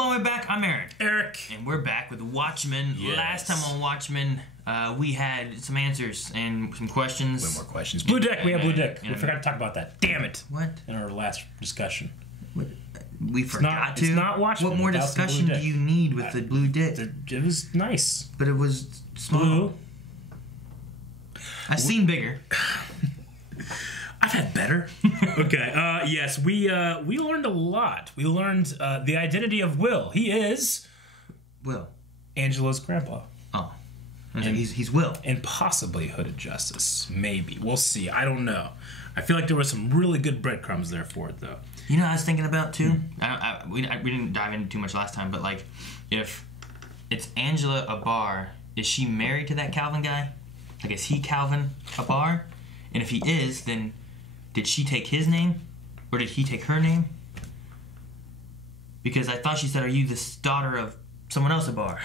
all the way back. I'm Aaron. Eric. And we're back with Watchmen. Yes. Last time on Watchmen, we had some answers and some questions. Way more questions. Blue Deck. We have Blue Deck. We forgot to talk about that. Damn it. What? In our last discussion. We forgot to? It's not Watchmen. What more discussion do you need with the Blue Deck? It was nice. But it was small. Blue. I've seen bigger. I've had better. Okay. Yes, we learned a lot. We learned the identity of Will. He is Will. Angela's grandpa. Oh. And he's Will. And possibly Hooded Justice. Maybe. We'll see. I don't know. I feel like there was some really good breadcrumbs there for it, though. You know what I was thinking about, too? We didn't dive into too much last time, but, like, if it's Angela Abar, is she married to that Calvin guy? Like, is he Calvin Abar? And if he is, then did she take his name? Or did he take her name? Because I thought she said, are you the daughter of someone else Abar?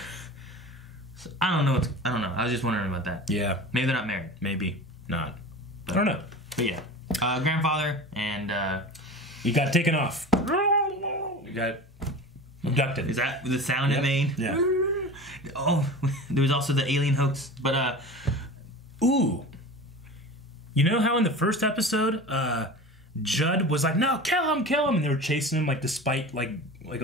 So, I don't know. I was just wondering about that. Yeah. Maybe they're not married. Maybe not. But, I don't know. But yeah. Grandfather and... you got taken off. You got abducted. Is that the sound it made? Yeah. Oh, there was also the alien hoax. But, ooh. You know how in the first episode, Judd was like, no, kill him, and they were chasing him, like, despite, like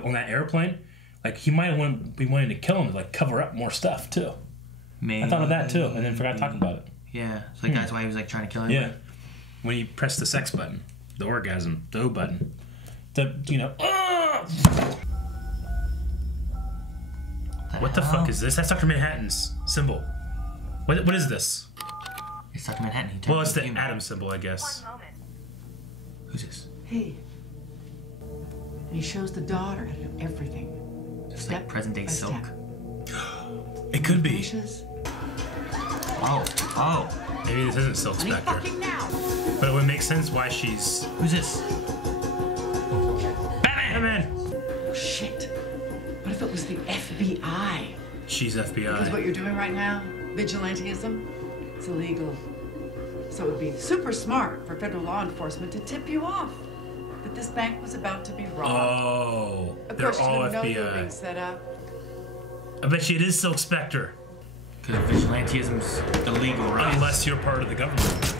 on that airplane? Like, he might have been wanting to kill him to, like, cover up more stuff, too. Maybe. I thought of that, too, and then forgot to talk about it. Yeah, so like that's why he was, like, trying to kill him. Yeah. When he pressed the sex button, the orgasm, the O button. The, you know, What the fuck is this? That's Dr. Manhattan's symbol. What is this? It's Dr. Manhattan. Well, it's the atom symbol, I guess. One moment. Who's this? Hey. And he shows the daughter how to do everything. It's like present-day Silk. It could be. Fishes. Oh. Maybe this isn't Silk Spectre. But it would make sense why she's... Who's this? Batman! Oh, shit. What if it was the FBI? She's FBI. Because what you're doing right now, vigilantism, it's illegal. So it would be super smart for federal law enforcement to tip you off that this bank was about to be robbed. Oh, Of they're course, you all didn't know you were FBI. being set up. I bet you it is Silk Spectre. Because vigilantism's illegal, right? Unless you're part of the government.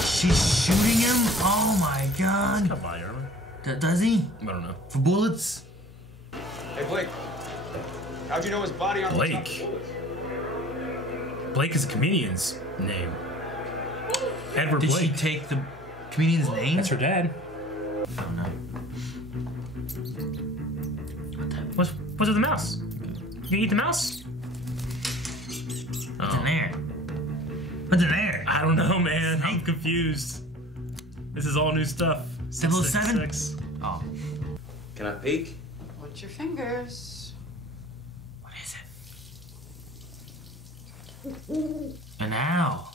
She's shooting him? Oh my god. Come on, Irma. Does he? I don't know. For bullets? Hey, Blake. How'd you know his body on Blake. the top of bullets? Blake is a comedian's name. Edward Did Blake. she take the comedian's name? That's her dad. Oh no. What's with the mouse? You eat the mouse? What's in there? What's in there? I don't know, man. I'm confused. This is all new stuff. 007? 666. Oh. Can I peek? Watch your fingers. What is it? An owl.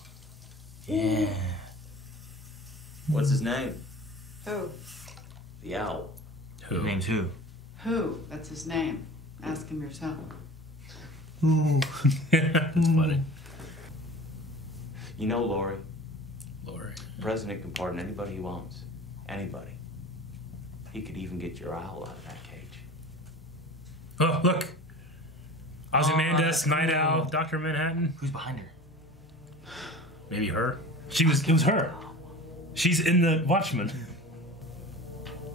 Yeah. What's his name? Who? The owl. Who? His name's who? Who? That's his name. Ask him yourself. Ooh. That's funny. You know, Lori, Lori. the president can pardon anybody he wants. Anybody. He could even get your owl out of that cage. Oh, look. Ozymandias, that's Night cool. Owl, Dr. Manhattan. Who's behind her? Maybe her. It was her. She's in the Watchmen.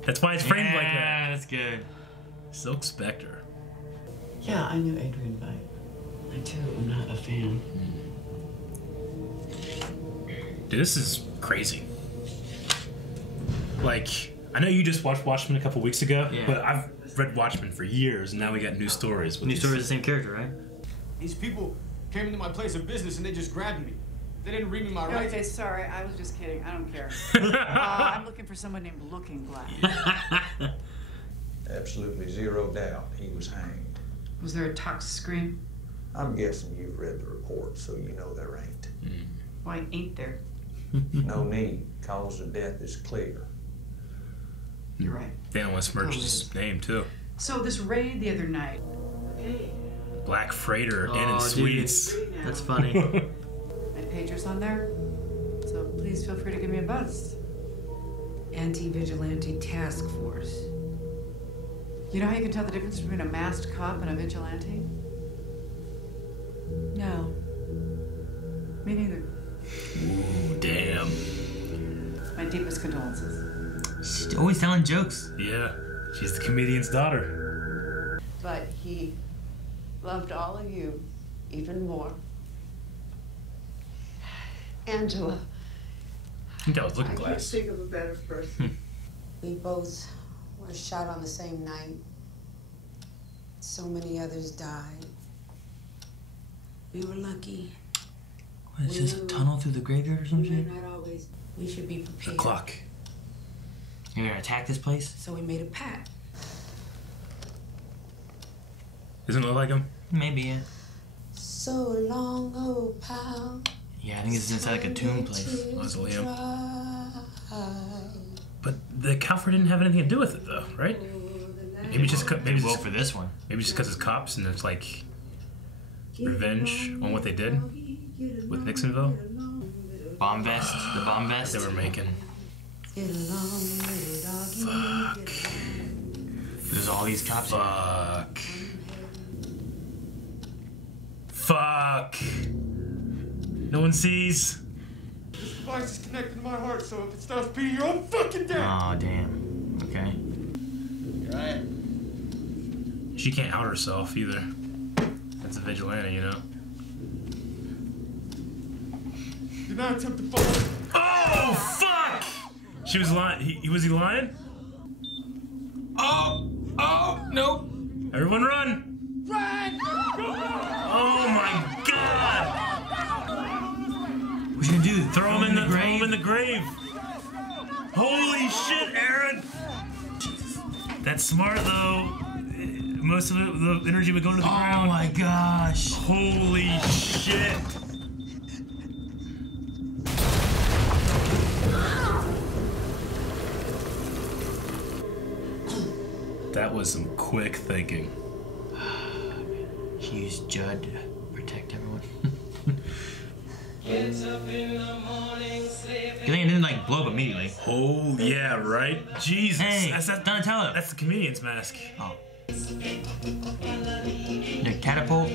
That's why it's framed like that. Yeah, that's good. Silk Spectre. Yeah, I knew Adrian Veidt. I too am not a fan. Dude, this is crazy. Like, I know you just watched Watchmen a couple weeks ago, Yeah. but I've read Watchmen for years, and now we got new stories. With New these- story is the same character, right? These people came into my place of business and they just grabbed me. They didn't read me my rights. Okay, sorry. I was just kidding. I don't care. I'm looking for someone named Looking Glass. Absolutely zero doubt he was hanged. Was there a tox scream? I'm guessing you've read the report, so you know there ain't. Why ain't there? No need. Cause of death is clear. You're right. They don't want to smirch his name, too. So this raid the other night. Hey. Black Freighter, Inn Oh, and dude. Sweets. That's funny. My pager's on there, so please feel free to give me a buzz. Anti-Vigilante Task Force. You know how you can tell the difference between a masked cop and a vigilante? No. Me neither. Ooh, damn. My deepest condolences. She's always telling jokes. Yeah, she's the comedian's daughter. But he loved all of you even more. Angela. I think that was Looking I can't Glass. think of a better person. We both were shot on the same night. So many others died. We were lucky. What is this, a tunnel through the graveyard or some shit? Not always. We should be The prepared. clock. You're gonna attack this place? So we made a pact. Doesn't it look like him? Maybe, yeah. So long, oh pal. Yeah, I think this is inside like a tomb place. Mausoleum. But the Calford didn't have anything to do with it, though, right? Maybe just maybe Well, just for this one. maybe just because it's cops and it's like revenge on what they did with Nixonville Bomb vest, the bomb vest. they were making. Get along, little doggy. Fuck. There's all these cops here. Fuck. Fuck. No one sees. This device is connected to my heart, so if it stops beating, you're all fucking dead. Oh, damn. Okay. She can't out herself either. That's a vigilante, you know. Do not attempt to follow. Oh fuck! She was lying. Was he lying? Oh, no. Everyone run! Run! Oh my god! What you gonna do? Throw him in the grave. Holy shit, Aaron! That's smart though. Most of the energy would go to the ground. Oh my gosh. Holy shit! That was some quick thinking. He used Judd to protect everyone. You think it didn't like blow up immediately? Oh yeah, right? Jesus. Hey, that's Donatello. That's the comedian's mask. Oh. The catapult?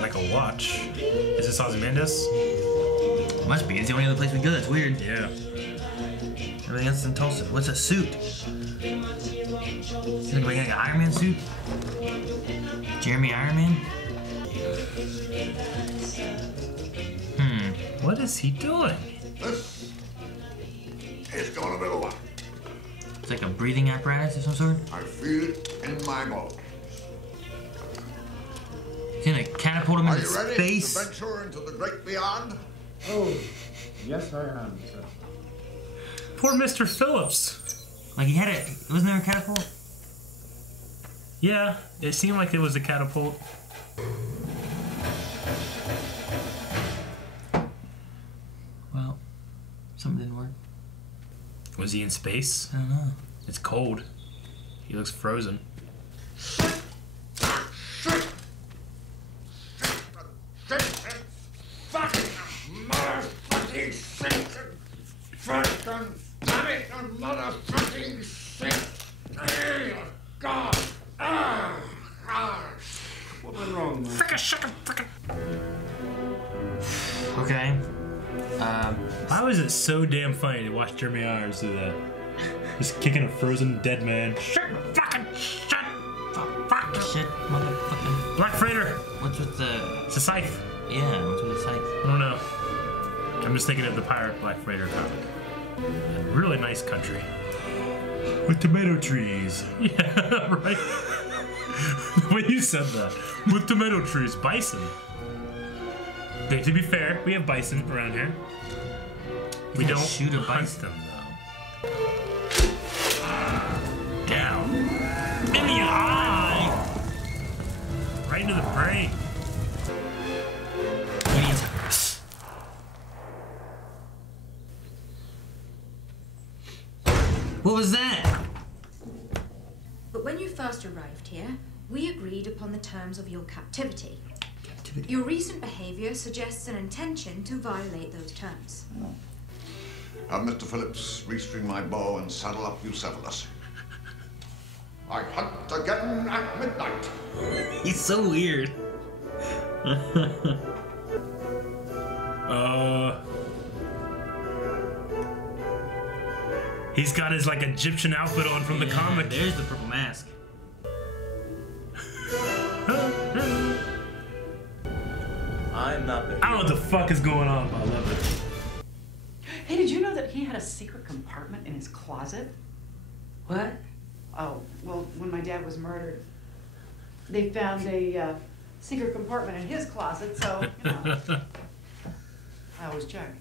Like a watch. Is this Ozymandias? Must be. It's the only other place we go. That's weird. Yeah. Everything else is in Tulsa. What's a suit? Is it like an Iron Man suit? Jeremy Iron Man? What is he doing? This is gonna be the one. It's like a breathing apparatus of some sort. I feel it in my bones. He's gonna catapult him Are into you ready space. to venture into the great beyond? Oh, yes I am, sir. Poor Mr. Phillips. Like he had it. Wasn't there a catapult? Yeah, it seemed like it was a catapult. Well, something didn't work. Was he in space? I don't know. It's cold. He looks frozen. Motherfucking shit! Fucking damn it, motherfucking shit! Hey, God! What went wrong, man? Okay. Why was it so damn funny to watch Jeremy Irons do that? Just kicking a frozen dead man. Shit, fucking shit! Fuck! Shit, motherfucking. Black Freighter! What's with the? It's a scythe. Yeah, what's with the scythe? I don't know. I'm just thinking of the Pirate Black Freighter comic. Really nice country. With tomato trees. Yeah, right? The way you said that. With tomato trees. Bison. Okay, to be fair, we have bison around here. We can't don't shoot a hunt bison. them, though. Down. In the eye! Right into the brain. He needs. What was that? But when you first arrived here, we agreed upon the terms of your captivity. Your recent behavior suggests an intention to violate those terms. Have Mr. Phillips restring my bow and saddle up Bucephalus. I hunt again at midnight. He's so weird. He's got his like Egyptian outfit on from the comic. There's the purple mask. I'm not the I don't know what the fuck is going on, but I love it. Hey, did you know that he had a secret compartment in his closet? What? Oh, well, when my dad was murdered, they found a secret compartment in his closet, so, you know, I always check.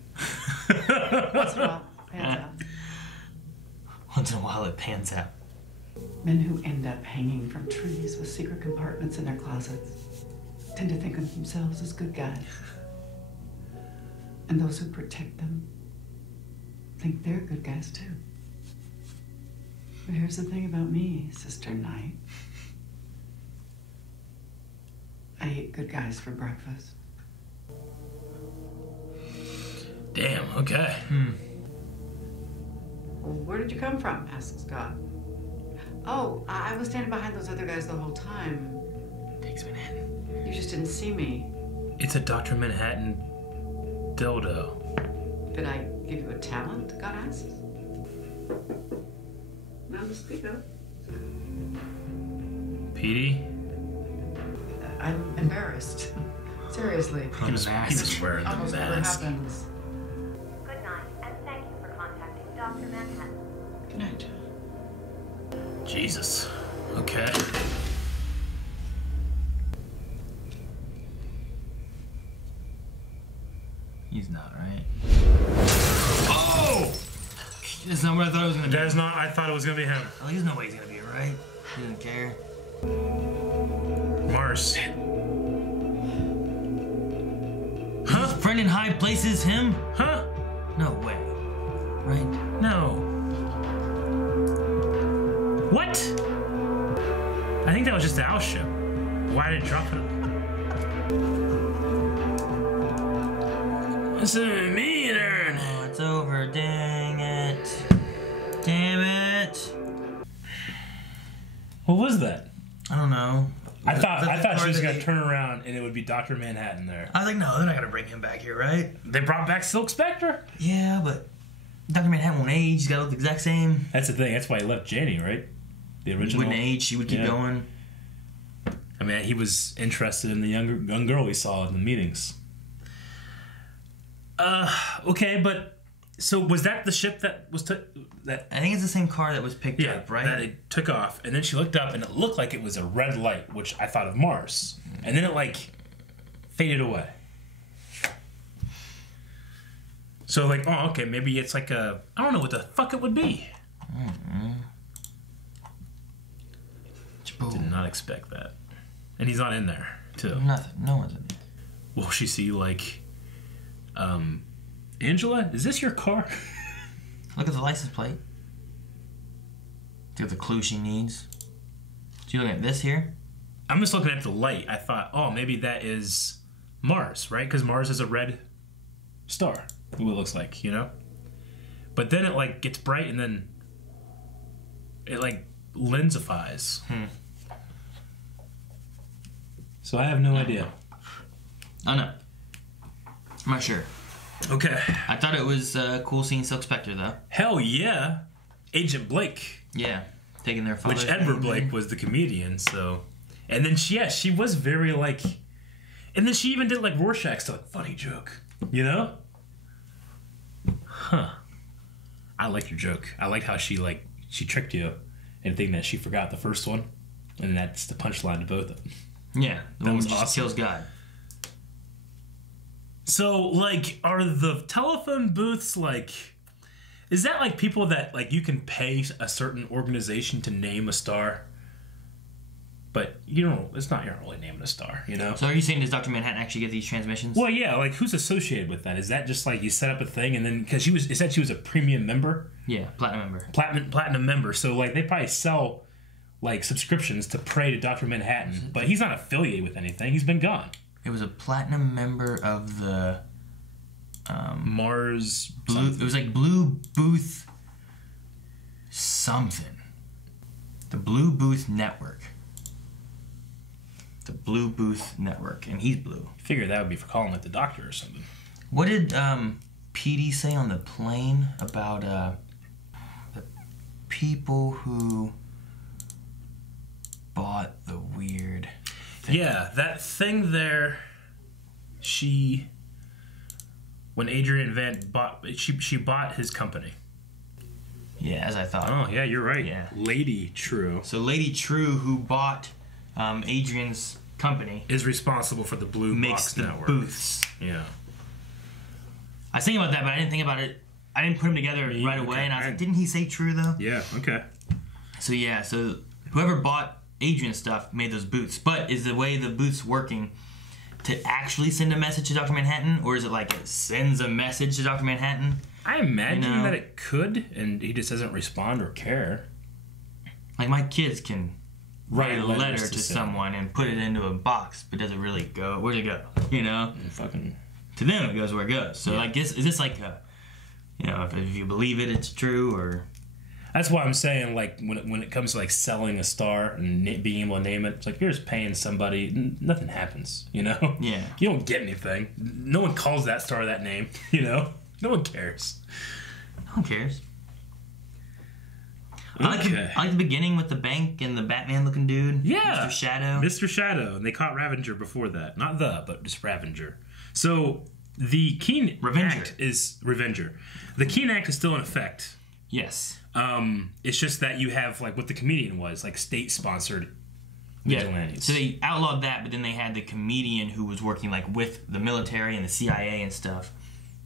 Once in a while, pans out. Once in a while, it pans out. Men who end up hanging from trees with secret compartments in their closets tend to think of themselves as good guys. And those who protect them think they're good guys too. But here's the thing about me, Sister Knight. I eat good guys for breakfast. Damn, okay. Well, where did you come from? Asked Scott. Oh, I was standing behind those other guys the whole time. Takes me in. You just didn't see me. It's a Dr. Manhattan dildo. Did I give you a talent? God asks. No, speak up. Petey? I'm embarrassed. Seriously. He was wearing the Almost never mask. happens. Good night, and thank you for contacting Dr. Manhattan. Good night. Jesus. Okay. He's not, right? Oh! That's not what I thought it was gonna be. That's not, I thought it was gonna be him. Oh, there's no way he's gonna be right. He doesn't care. Mars. Huh? Friend in high places, him? Huh? No way. Right? No. What? I think that was just the owl ship. Why did it drop it? What's a meter? Oh, it's over. Dang it. Damn it. What was that? I don't know. I thought she was that gonna turn around and it would be Dr. Manhattan there. I was like, no, they're not gonna bring him back here, right? They brought back Silk Spectre. Yeah, but Dr. Manhattan won't age. He's got to look the exact same. That's the thing. That's why he left Janie, right? The He original. wouldn't age. She would keep going. I mean, he was interested in the young girl we saw in the meetings. Okay, but so was that the ship that was that? I think it's the same car that was picked up, right? That it took off, and then she looked up, and it looked like it was a red light, which I thought of Mars, and then it like faded away. So like, oh, okay, maybe it's like a, I don't know what the fuck it would be. Did not expect that, and he's not in there too. Nothing. No one's in there. Will she see like, Angela? Is this your car? Look at the license plate. Get the clue she needs. So you looking at this here? I'm just looking at the light. I thought, oh, maybe that is Mars, right? Because Mars is a red star. What it looks like, you know. But then it like gets bright, and then it like lensifies. So I have no idea. Oh no, I'm not sure. Okay. I thought it was cool seeing Silk Spectre though. Hell yeah, Agent Blake. Yeah, taking their father's Which Edward name. Blake was the comedian. So, and then she was very like, and then she even did like Rorschach stuff, like funny joke, you know. Huh. I like your joke. I like how she tricked you and thinking that she forgot the first one, and that's the punchline to both of them. Yeah, the That one was who just awesome. kills God. So, like, are the telephone booths, like, is that, like, people that, like, you can pay a certain organization to name a star? But, you know, you're not really naming a star, you know? So are you saying does Dr. Manhattan actually get these transmissions? Well, yeah, like, who's associated with that? Is that just, like, you set up a thing and then, because it said she was a premium member? Yeah, platinum member. Platinum member. So, like, they probably sell, like, subscriptions to pray to Dr. Manhattan. But he's not affiliated with anything. He's been gone. It was a platinum member of the Mars. Blue. It was like Blue Booth something. The Blue Booth Network. The Blue Booth Network, and he's blue. Figure that would be for calling like the doctor or something. What did PD say on the plane about the people who bought the weird thing? Yeah, that thing there. When Adrian Van bought, she bought his company. Yeah, as I thought. Oh, yeah, you're right. Yeah. Lady True. So Lady True, who bought Adrian's company, is responsible for the Blue makes Box the Network. booths. Yeah. I was thinking about that, but I didn't think about it. I didn't put them together right away, and I was like, didn't he say True, though? Yeah, okay. So, yeah, so whoever bought Adrian's stuff made those booths. But is the way the booth's working to actually send a message to Dr. Manhattan, or is it like it sends a message to Dr. Manhattan? I imagine that it could, and he just doesn't respond or care. Like, my kids can write a letter to send. someone and put it into a box, but does it really go? Where'd it go? You know? To them, it goes where it goes. So, like, is this like a, you know, if you believe it, it's true, or... That's why I'm saying, like, when it comes to, like, selling a star and being able to name it, it's like you're just paying somebody, nothing happens, you know? Yeah. You don't get anything. No one calls that star that name, you know? No one cares. No one cares. Okay. I like the beginning with the bank and the Batman-looking dude. Yeah. Mr. Shadow. Mr. Shadow. And they caught Ravenger before that. Not but just Ravenger. So, the Keene Act is... Revenger. The Keene Act is still in effect. Yes. It's just that you have, like, what the comedian was, like, state-sponsored vigilantes. So they outlawed that, but then they had the comedian who was working, like, with the military and the CIA and stuff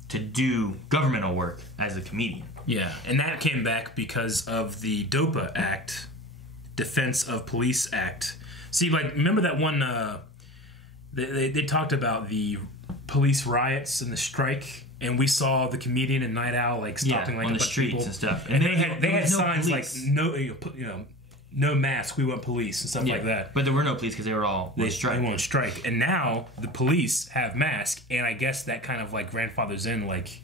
to do governmental work as a comedian. Yeah, and that came back because of the DOPA Act, Defense of Police Act. See, like, remember that one, they talked about the police riots and the strike, and we saw the comedian and Night Owl, like, stopping, like, on a the bunch streets of people. and stuff. And they there had was no signs police. like, no mask, we want police, and stuff like that. But there were no police because they were all on strike. They were on strike. And now the police have masks, and I guess that kind of, like, grandfathers in, like,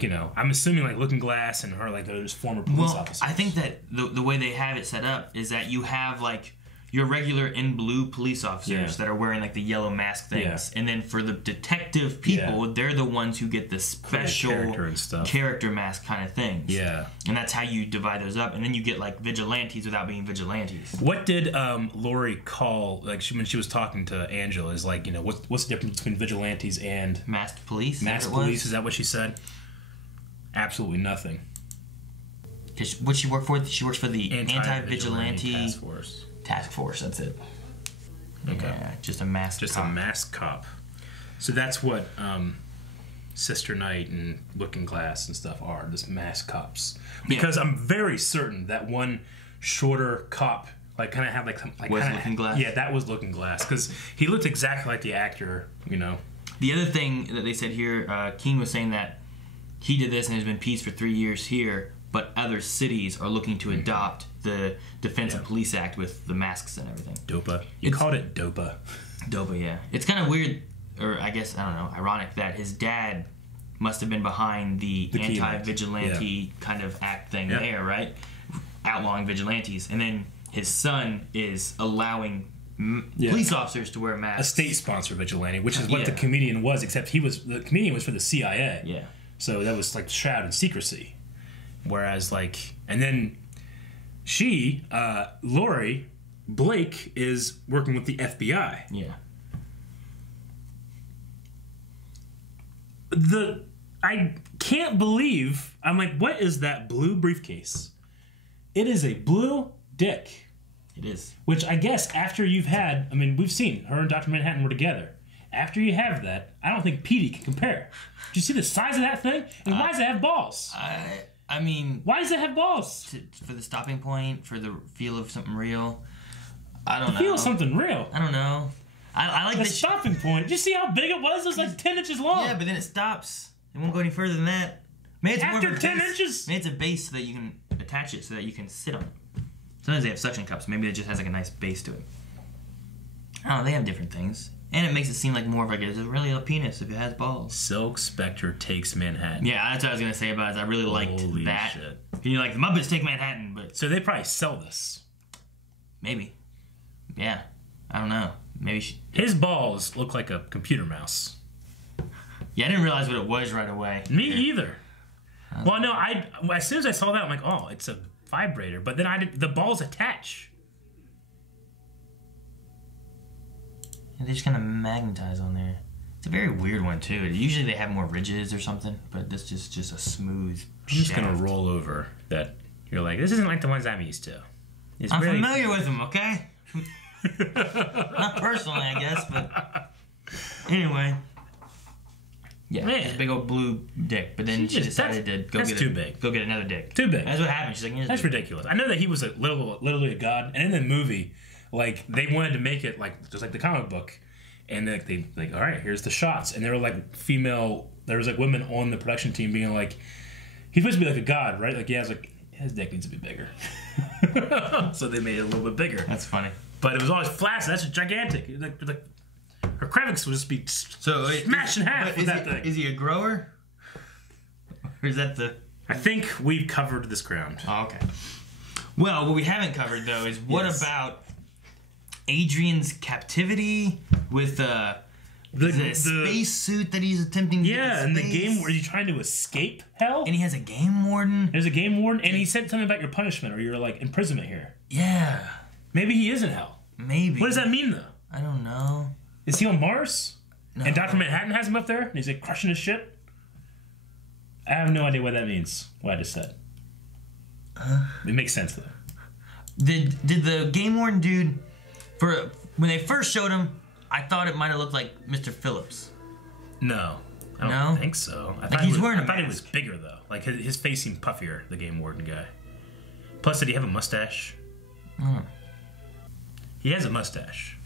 you know, I'm assuming, like, Looking Glass and her, like, they're just former police officers. I think that the way they have it set up is that you have, like, your regular in blue police officers that are wearing, like, the yellow mask things. And then for the detective people, they're the ones who get the special character mask kind of things. Yeah. And that's how you divide those up. And then you get, like, vigilantes without being vigilantes. What did Lori call, like, when she was talking to Angela, is like, you know, what's the difference between vigilantes and... Masked police? Masked police, is that what she said? Absolutely nothing. What she work for? She works for the Anti-Vigilante Task Force. Task Force, that's it. Okay. Yeah, just a masked cop. Just a masked cop. So that's what Sister Night and Looking Glass and stuff are, just masked cops. Because I'm very certain that one shorter cop, like, kind of had, like... was Looking Glass? Yeah, that was Looking Glass. Because he looked exactly like the actor, you know. The other thing that they said here, Keene was saying that he did this and there's been peace for 3 years here, but other cities are looking to adopt the Defense of Police Act with the masks and everything. DOPA. You called it DOPA. DOPA, yeah. It's kind of weird, or I guess, I don't know, ironic that his dad must have been behind the anti-vigilante kind of act thing there, right? Outlawing vigilantes. And then his son is allowing police officers to wear masks. A state-sponsored vigilante, which is what the comedian was, except the comedian was for the CIA. Yeah. So that was, like, shrouded in secrecy. Whereas, like, and then she, Lori, Blake, is working with the FBI. Yeah. I can't believe, I'm like, what is that blue briefcase? It is a blue dick. It is. Which I guess after you've had, I mean, we've seen her and Dr. Manhattan were together. After you have that, I don't think Petey can compare. Do you see the size of that thing? And why does it have balls? I mean... Why does it have balls? For the stopping point, for the feel of something real. I don't know. The feel of something real? I don't know. I like the stopping point. Did you see how big it was? It was like 10 inches long. Yeah, but then it stops. It won't go any further than that. Maybe it's after more 10 inches? Maybe it's a base so that you can attach it so that you can sit on it. Sometimes they have suction cups. Maybe it just has like a nice base to it. I don't know. They have different things. And it makes it seem like more of like it's really a penis if it has balls. Silk Spectre Takes Manhattan. Yeah, that's what I was going to say about it. I really liked that. Shit. And you're like, the Muppets take Manhattan, but So they probably sell this. maybe. Yeah. I don't know. Maybe His balls look like a computer mouse. Yeah, I didn't realize what it was right away. Me either. Well, no, as soon as I saw that, I'm like, oh, it's a vibrator. But then the balls attach. Yeah, they just kind of magnetize on there. It's a very weird one, too. Usually they have more ridges or something, but this is just a smooth I'm just going shaft. to roll over that. You're like, this isn't like the ones I'm used to. I'm familiar with them, okay? Not personally, I guess, but anyway. Yeah, Man. it's a big old blue dick, but then she decided to go get another dick. Too big. That's what happened. She's like, here's That's the dick. ridiculous. I know that he was literally a god, and in the movie, like they wanted to make it like just like the comic book, and they like, all right, here's the shots, and there were like there was like women on the production team being like, he's supposed to be like a god, right? Like his dick needs to be bigger, so they made it a little bit bigger. That's funny. But it was always flaccid. That's gigantic. Like her crevice would just be smashed in half with that thing. Is he a grower? Or is that the... I think we've covered this ground. Oh, okay. Well, what we haven't covered, though, is what about Adrian's captivity with the space suit that he's attempting to get to and the space? game where he's trying to escape hell. And he has a game warden. There's a game warden, and he said something about your punishment or your like imprisonment here. Yeah. Maybe he is in hell. Maybe. What does that mean, though? I don't know. Is he on Mars? No. And Dr. Manhattan has him up there, and he's like crushing his shit? I have no idea what that means, what I just said. It makes sense, though. Did the game warden dude, when they first showed him, I thought it might have looked like Mr. Phillips. No. I don't think so. I thought he's wearing a I thought he mask. was bigger, though. Like, his face seemed puffier, the game warden guy. Plus, did he have a mustache? He has a mustache.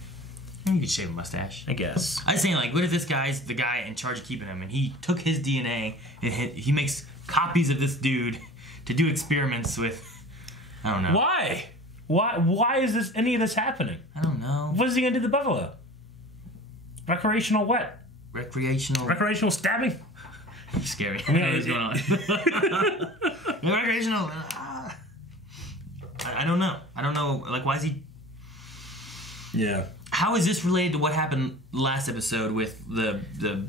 You could shave a mustache. I guess. I was saying, like, what if this guy's the guy in charge of keeping him, and he took his DNA, and he makes copies of this dude to do experiments with, I don't know. Why? Why is any of this happening? I don't know. What is he going to do to the buffalo? Recreational what? Recreational stabbing? You're scary. I don't know what's going on. Recreational. I don't know. I don't know. Like, why is he... Yeah. How is this related to what happened last episode with the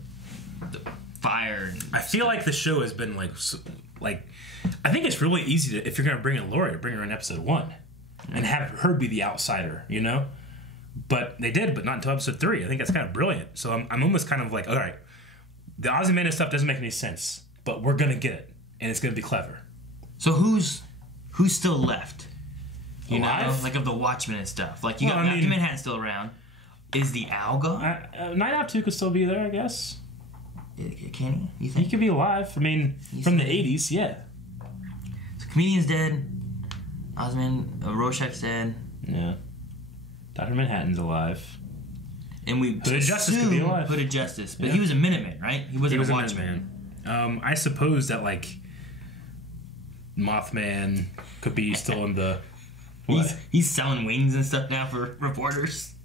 fire? I feel like the show has been like I think it's really easy to, if you're going to bring in Lori, to bring her in episode 1 and have her be the outsider, you know? But they did, but not until episode 3. I think that's kind of brilliant. So I'm almost kind of like, all right, the Ozymandias stuff doesn't make any sense, but we're going to get it, and it's going to be clever. So who's still left? You Alive? know, like of the Watchmen and stuff. Like, you got Dr. Manhattan still around. Is the Owl gone? Night Owl 2 could still be there, I guess. Can he? You He think? could be alive. I mean, from the 80s, yeah. So Comedian's dead. Osmond, Rorschach's dead. Yeah. Dr. Manhattan's alive. And we Hooded Justice could be alive. Hooded Justice. But he was a Minuteman, right? He wasn't a Watchman. Minuteman. I suppose that, like, Mothman could be still in the... He's selling wings and stuff now for reporters.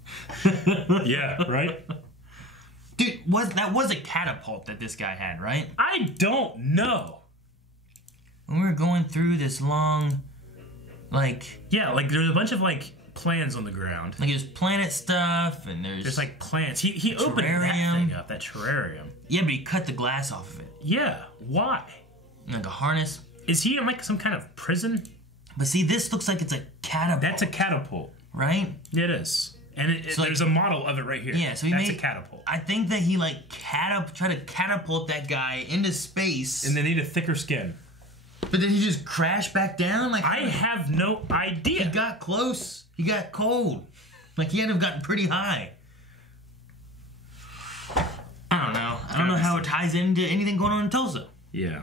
Yeah, right? Dude, that was a catapult that this guy had, right? I don't know. When we were going through this long, like... Yeah, like, there's a bunch of, like, plans on the ground. Like, there's planet stuff, and there's like, plants. He opened that thing up, that terrarium. Yeah, but he cut the glass off of it. Yeah, why? Like a harness. Is he in, like, some kind of prison? But see, this looks like it's a catapult. That's a catapult. Right? Yeah, it is. And there's a model of it right here. Yeah, so that's a catapult. I think that he, like, tried to catapult that guy into space. And they need a thicker skin. But then he just crashed back down? Like, I have no idea. He got close. He got cold. Like, he had to have gotten pretty high. I don't know. I don't know how it ties into anything going on in Tulsa. Yeah.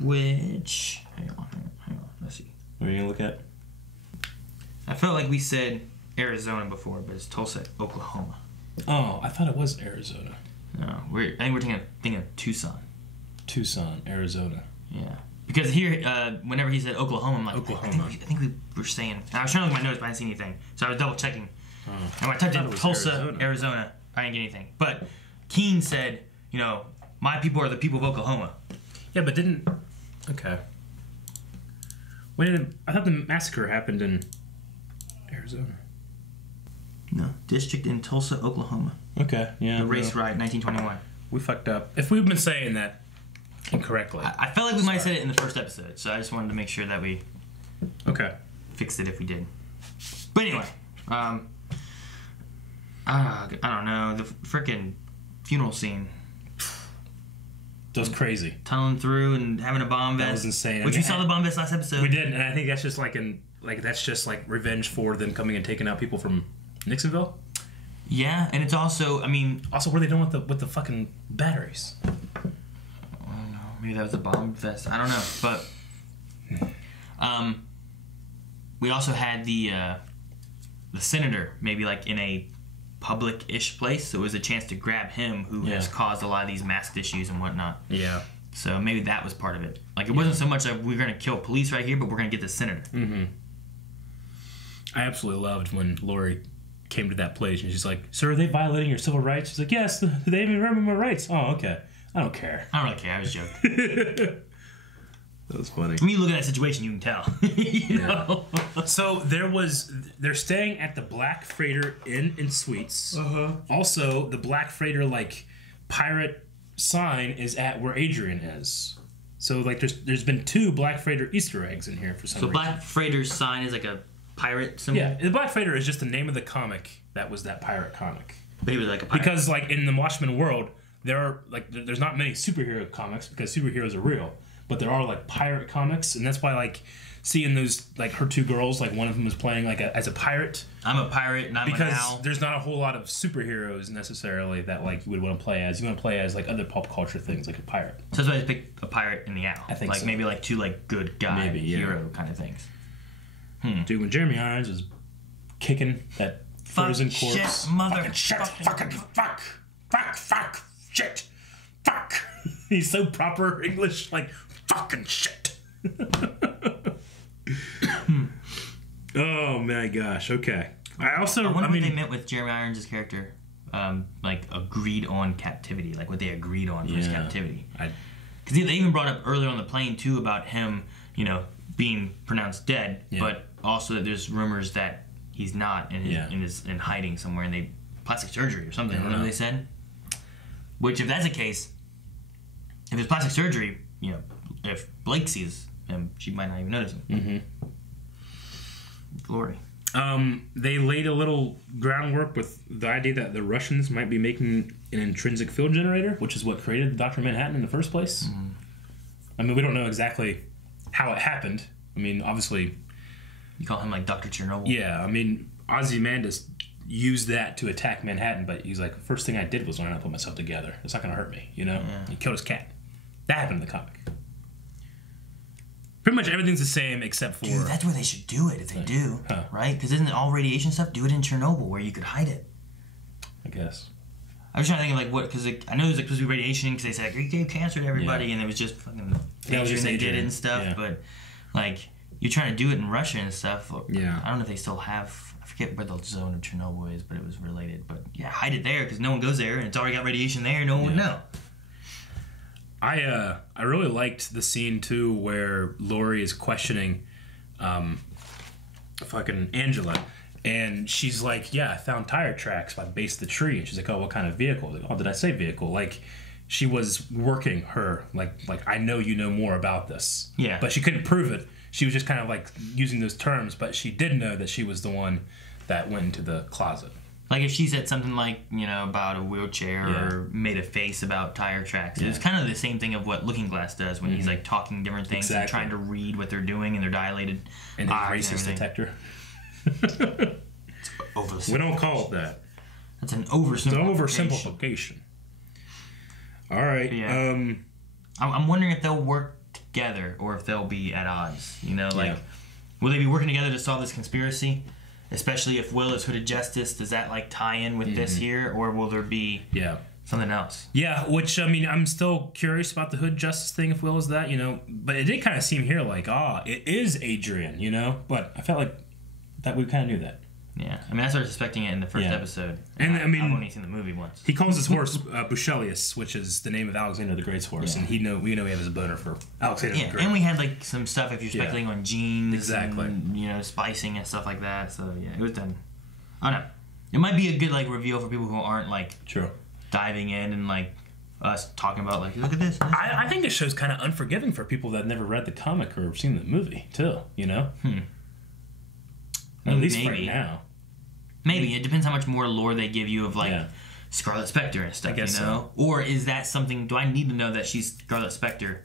Which... Hang on. Let's see. What are you going to look at? I felt like we said Arizona before, but it's Tulsa, Oklahoma. Oh, I thought it was Arizona. No, I think we're thinking of Tucson. Tucson, Arizona. Yeah. Because here, whenever he said Oklahoma, I'm like, Oklahoma. I think we were saying... I was trying to look at my notes, but I didn't see anything. So I was double checking. And when I typed in Tulsa, Arizona, I didn't get anything. But Keene said, you know, my people are the people of Oklahoma. Yeah, but didn't... Okay. Wait, I thought the massacre happened in Arizona. No, district in Tulsa, Oklahoma. Okay, yeah. The race riot, 1921. We fucked up. If we've been saying that incorrectly. I felt like we might have said it in the first episode, so I just wanted to make sure that we fixed it if we did. But anyway, I don't know, the freaking funeral scene. That was crazy. Tunneling through and having a bomb vest. That was insane. Which we saw the bomb vest last episode. We did, and I think that's just that's just like revenge for them coming and taking out people from Nixonville. Yeah, and it's also, I mean... Also, what are they doing with the fucking batteries? I don't know. Maybe that was a bomb vest. I don't know. But we also had the senator, maybe like in a public-ish place, so it was a chance to grab him, who has caused a lot of these mask issues and whatnot. Yeah. So maybe that was part of it. Like, it wasn't so much like we're going to kill police right here, but we're going to get the senator. Mm-hmm. I absolutely loved when Lori came to that place and she's like, "Sir, are they violating your civil rights?" She's like, "Yes, they even remember my rights." Oh, okay. I don't care. I don't really care. I was joking. That was funny. When you look at that situation, you can tell. you know? So they're staying at the Black Freighter Inn and Suites. Also, the Black Freighter pirate sign is at where Adrian is. So there's been 2 Black Freighter Easter eggs in here for some reason. So Black Freighter's sign is like a pirate symbol? Yeah, the Black Freighter is just the name of the comic that was that pirate comic. But he was like a pirate. Because in the Watchmen world, there's not many superhero comics because superheroes are real. But there are pirate comics, and that's why seeing those her 2 girls, one of them was playing as a pirate. I'm a pirate and I'm an owl. Because there's not a whole lot of superheroes necessarily that you would want to play as. You want to play as other pop culture things like a pirate. So that's why I picked a pirate and the owl. I think so. Maybe 2 good guy hero kind of things. Dude, when Jeremy Irons is kicking that frozen corpse, shit, mother, fucking shit, fuck, shit, fuck. He's so proper English, fucking shit. Oh my gosh. Okay. I wonder what they meant with Jeremy Irons' character. Agreed on captivity, what they agreed on for his captivity. Because they even brought up earlier on the plane too about him, being pronounced dead, but also that there's rumors that he's not and is in hiding somewhere, and plastic surgery or something. I don't know what they said. Which, if that's the case, if it's plastic surgery, if Blake sees him, she might not even notice him. Mm-hmm. Glory. They laid a little groundwork with the idea that the Russians might be making an intrinsic field generator, which is what created Dr. Manhattan in the first place. Mm-hmm. I mean, we don't know exactly how it happened. I mean, obviously... You call him Dr. Chernobyl? Yeah, I mean, Ozymandias used that to attack Manhattan, but he's like, first thing I did was learn how to put myself together. It's not going to hurt me, Yeah. He killed his cat. That happened in the comic. Pretty much everything's the same except for... Dude, that's where they should do it if they do, right? Because isn't it all radiation stuff? Do it in Chernobyl where you could hide it. I guess. I was trying to think of what, because I know it was supposed to be radiation because they said, you gave cancer to everybody, and it was just fucking... Yeah, they did it and stuff, but you're trying to do it in Russia and stuff. Yeah. I don't know if they still have... I forget where the zone of Chernobyl is, but it was related. But yeah, hide it there because no one goes there, and it's already got radiation there, and no one would know. I really liked the scene too where Lori is questioning fucking Angela, and she's like, "Yeah, I found tire tracks by the base of the tree," and she's like, "Oh, what kind of vehicle?" Like, "Oh, did I say vehicle?" She was working her like I know you know more about this. Yeah. But she couldn't prove it. She was just kind of using those terms, but she did know that she was the one that went into the closet. If she said something about a wheelchair or made a face about tire tracks, it's kind of the same thing of what Looking Glass does when he's talking different things and trying to read what they're doing and they're dilated. And his racist detector. We don't call it that. That's an oversimplification. It's an oversimplification. All right. Yeah. I'm wondering if they'll work together or if they'll be at odds. Will they be working together to solve this conspiracy? Especially if Will is Hooded Justice, does that tie in with this here, or will there be something else? Yeah, which I'm still curious about the Hood Justice thing. If Will is that, but it did kind of seem here it is Adrian, but I felt like that we kind of knew that. Yeah, I mean, I started suspecting it in the first episode. And I mean, I've only seen the movie once. He calls his horse Bucelius, which is the name of Alexander the Great's horse, and we know he has a boner for Alexander the Great. And we had like some stuff if you're speculating on genes, exactly, and, spicing and stuff like that. So yeah, it was done. I don't know. It might be a good like reveal for people who aren't like diving in and like us talking about like, look at this. I think this show's kind of unforgiving for people that never read the comic or seen the movie too. You know. At least right now. Maybe. It depends how much more lore they give you of, like, Scarlet Spectre and stuff, so. Or is that something... Do I need to know that she's Scarlet Spectre?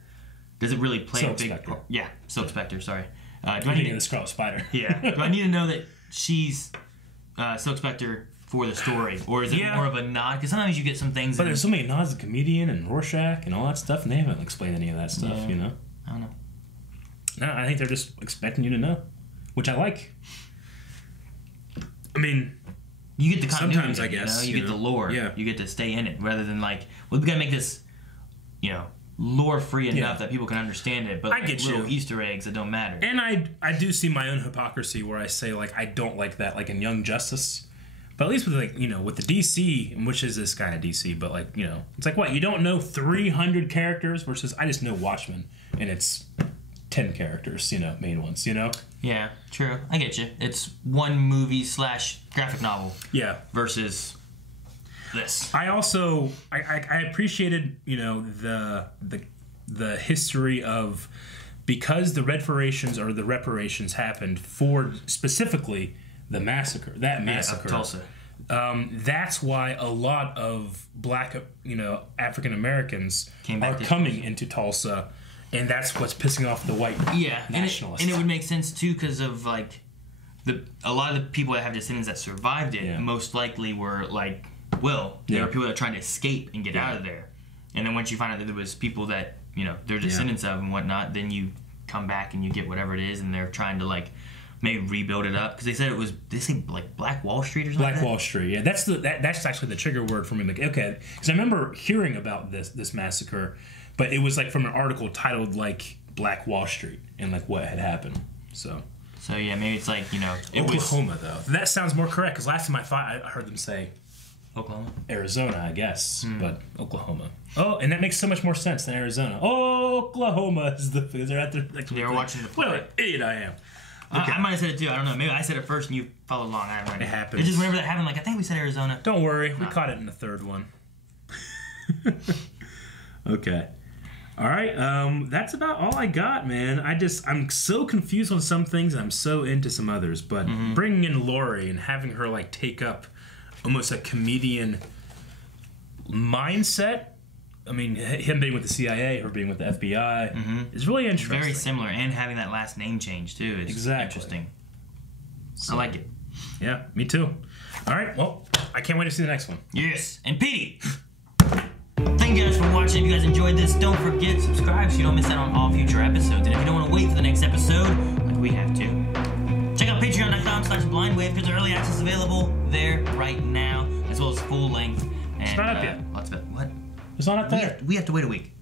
Does it really play Silk a big... Spectre. Yeah, Silk Spectre, sorry. Do I need the Scarlet Spider? Yeah. Do I need to know that she's Silk Spectre for the story? Or is it more of a nod? Because sometimes you get some things... But there's so many nods to Comedian and Rorschach and all that stuff, and they haven't explained any of that stuff, you know? I don't know. No, I think they're just expecting you to know, which I like. I mean, you get the continuity. Sometimes, I guess. You get the lore. Yeah. You get to stay in it rather than like, well, we got to make this, lore free enough that people can understand it, but I get little Easter eggs that don't matter. And I do see my own hypocrisy where I say, like, I don't like that, like in Young Justice. But at least with, like, with the DC, which is this kind of DC, but, like, it's like, what, you don't know 300 characters versus I just know Watchmen, and it's 10 characters, main ones, Yeah, true. I get you. It's one movie / graphic novel. Yeah. Versus this. I also I appreciated the history of, because the reparations happened for specifically the massacre of Tulsa. That's why a lot of black African Americans are coming into Tulsa. And that's what's pissing off the white nationalists. And it would make sense, too, because of, like, a lot of the people that have descendants that survived it most likely were, like, they were people that were trying to escape and get out of there. And then once you find out that there was people that, they're descendants of and whatnot, then you come back and you get whatever it is, and they're trying to, like, maybe rebuild it up. Because they said they say, like, Black Wall Street or something Black Wall Street, yeah. That's actually the trigger word for me. Like, okay. Because I remember hearing about this massacre, but it was like from an article titled like Black Wall Street and like what had happened. So yeah, maybe it's like Oklahoma though. That sounds more correct because last time I heard them say Oklahoma, Arizona, I guess, but Oklahoma. Oh, and that makes so much more sense than Arizona. Oklahoma is they're at the like they were watching the play. What an idiot I am. Okay. I might have said it too. I don't know. Maybe I said it first and you followed along. I don't know. It happens. It's just whenever that happened, like I think we said Arizona. Don't worry, we caught it in the third one. Okay. All right, that's about all I got, man. I'm so confused on some things and I'm so into some others, but bringing in Lori and having her like take up almost a comedian mindset. I mean, him being with the CIA, her being with the FBI is really interesting. Very similar, and having that last name change too is interesting. So, I like it. Yeah, me too. All right, well, I can't wait to see the next one. Yes, and Petey. Thank you guys for watching. If you guys enjoyed this, don't forget to subscribe so you don't miss out on all future episodes. And if you don't want to wait for the next episode, like we have to, check out patreon.com/blindwave because early access is available there right now, as well as full length. And, it's not up yet. Lots of it. What? It's not up there. We have to wait a week.